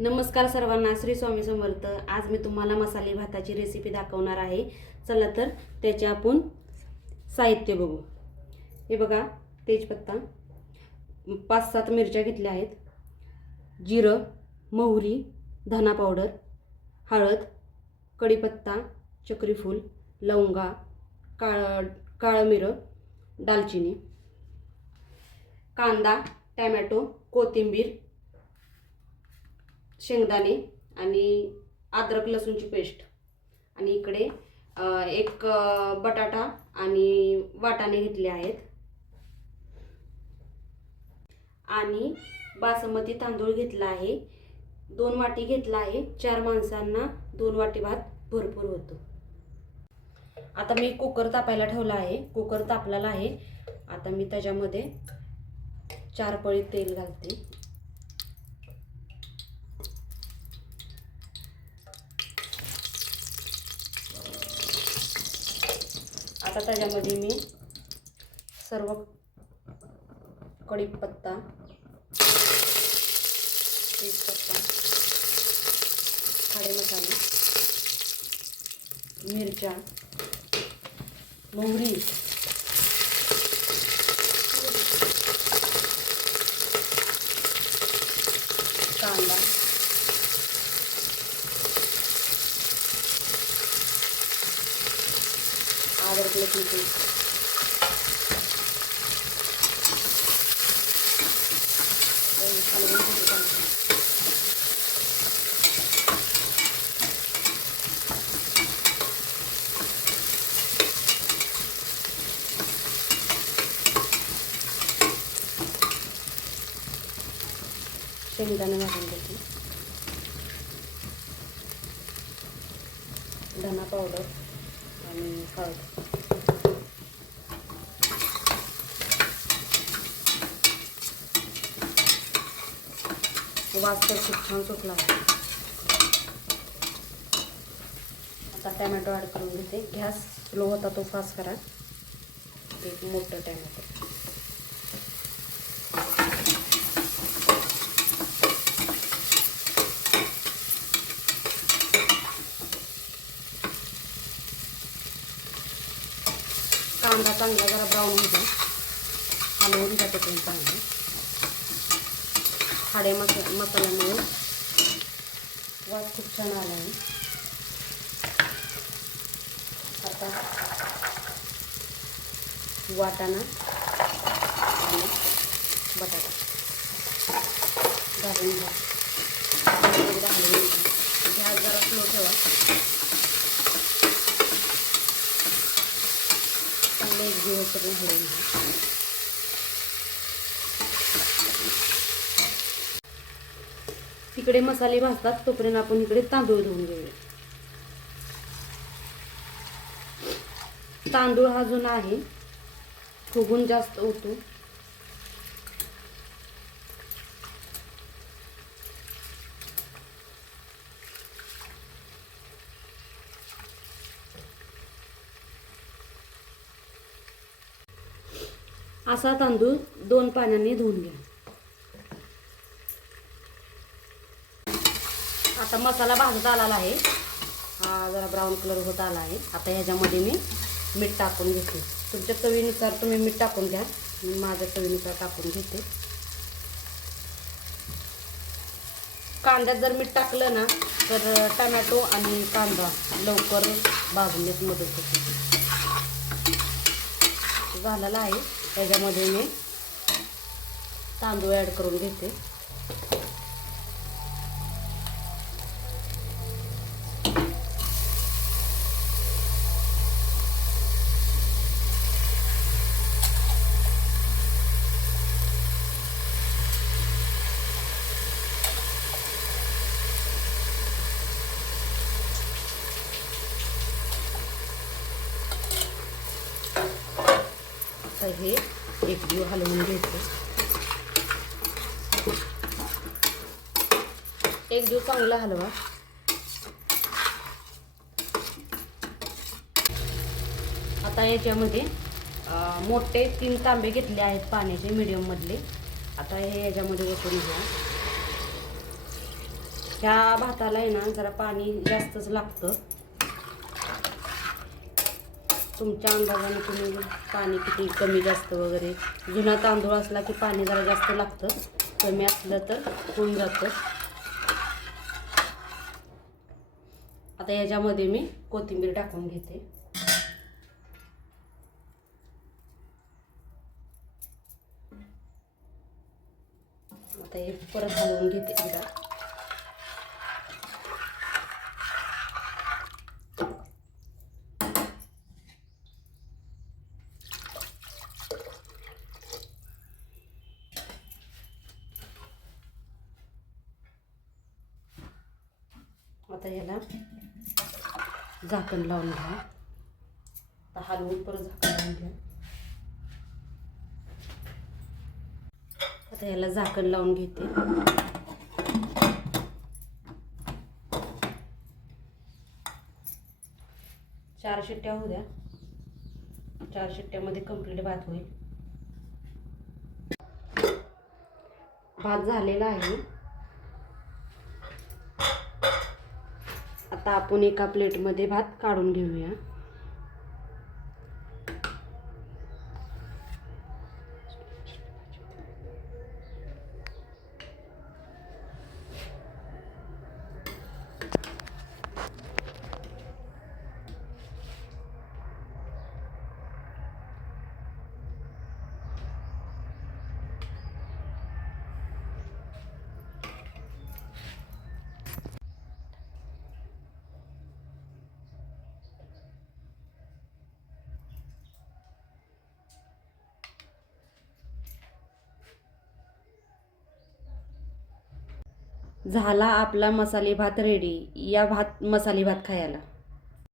नमस्कार सर्वांना, श्री स्वामी समर्थ। आज मी तुम्हाला मसाले भाताची रेसिपी दाखवणार आहे। चला तर त्याचे आपण साहित्य बघू। हे बघा, तेजपत्ता, 5-7 मिरच्या घेतल्या आहेत, जिरं, मोहरी, धना पावडर, हळद, कढीपत्ता, चक्रीफूल, लवंगा, काळं मिरं, दालचिनी, कांदा, टोमॅटो, कोथिंबीर, शेंगदाणे आणि अद्रक लसूणची पेस्ट। आणि इकडे एक बटाटा आणि वाटाणे घेतले आहेत आणि बासमती तांदूळ घेतला आहे। 2 वाटी घेतला आहे। 4 माणसांना 2 वाटी भात भरपूर होतो। आता मी कुकर तापायला ठेवला आहे। कुकर तापलेला आहे। आता मी त्याच्यामध्ये 4 पळी तेल घालते। आता त्याच्यामध्ये मी सर्व कढीपत्ता, तेजपत्ता, खडे मसाले, मिरच्या, मोहरी, कांदा, अद्रक लसूण पेस्ट, शेंगदाणे घालून घेते, धना पावडर आणि हळद। वास तर खूप छान सुटला आहे। आता टोमॅटो ॲड करून घेते। गॅस स्लो होता तो फास्ट करा। एक मोठं टोमॅटो, कांदा चांगला जरा ब्राऊन होतो, हलवून जाते पण चांगलं। खडे मसाल्यामुळे वास खूप छान आला आहे। आता वाटाणा आणि बटाटा घालून घ्या। गॅस जरा स्लो ठेवा। चांगले 1 दिवस तरी हलवून घ्या। तिकडे मसाले भाजतात तोपर्यंत आपण इकडे तांदूळ धुवून घेऊया। तांदूळ हा जुना आहे, फुगून जास्त होतो। असा तांदूळ 2 पाण्याने धुवून घ्या। आता मसाला भाजत आलेला आहे, हा जरा ब्राऊन कलर होत आला आहे। आता ह्याच्यामध्ये मी मीठ टाकून घेते। तुमच्या चवीनुसार तुम्ही मीठ टाकून घ्या, मी माझ्या चवीनुसार टाकून घेते। कांद्यात जर मीठ टाकलं ना तर टोमॅटो आणि कांदा लवकर भाजण्यास मदत होते। झालेला आहे। त्याच्यामध्ये मी तांदूळ ॲड करून घेते। तर हे एक जीव हलवून घ्यायचं। एक जीव चांगला हलवा। आता याच्यामध्ये मोठे 3 तांबे घेतले आहेत पाण्याचे, मीडियम मधले। आता हे याच्यामध्ये ओतून घ्या। ह्या भाताला आहे ना जरा पाणी जास्तच लागतं. तुमच्या अंदाजाने तुम्ही पाणी किती कमी जास्त वगैरे, जुना तांदूळ असला की पाणी जरा जास्त लागतं, कमी असलं तर होऊन जातं. आता याच्यामध्ये मी कोथिंबीर टाकून घेते. आता हे परत हलवून घेते एकदा. आता याला झाकण लावून घ्या. आता हलवून परत झाकण लावून घ्या. आता याला झाकण लावून घेते. 4 शिट्ट्या होऊ द्या. 4 शिट्ट्यामध्ये कंप्लीट भात होईल. भात झालेला आहे. आता आपण एका प्लेटमध्ये भात काढून घेऊया. झाला आपला मसाले भात रेडी. या मसाले भात खायला.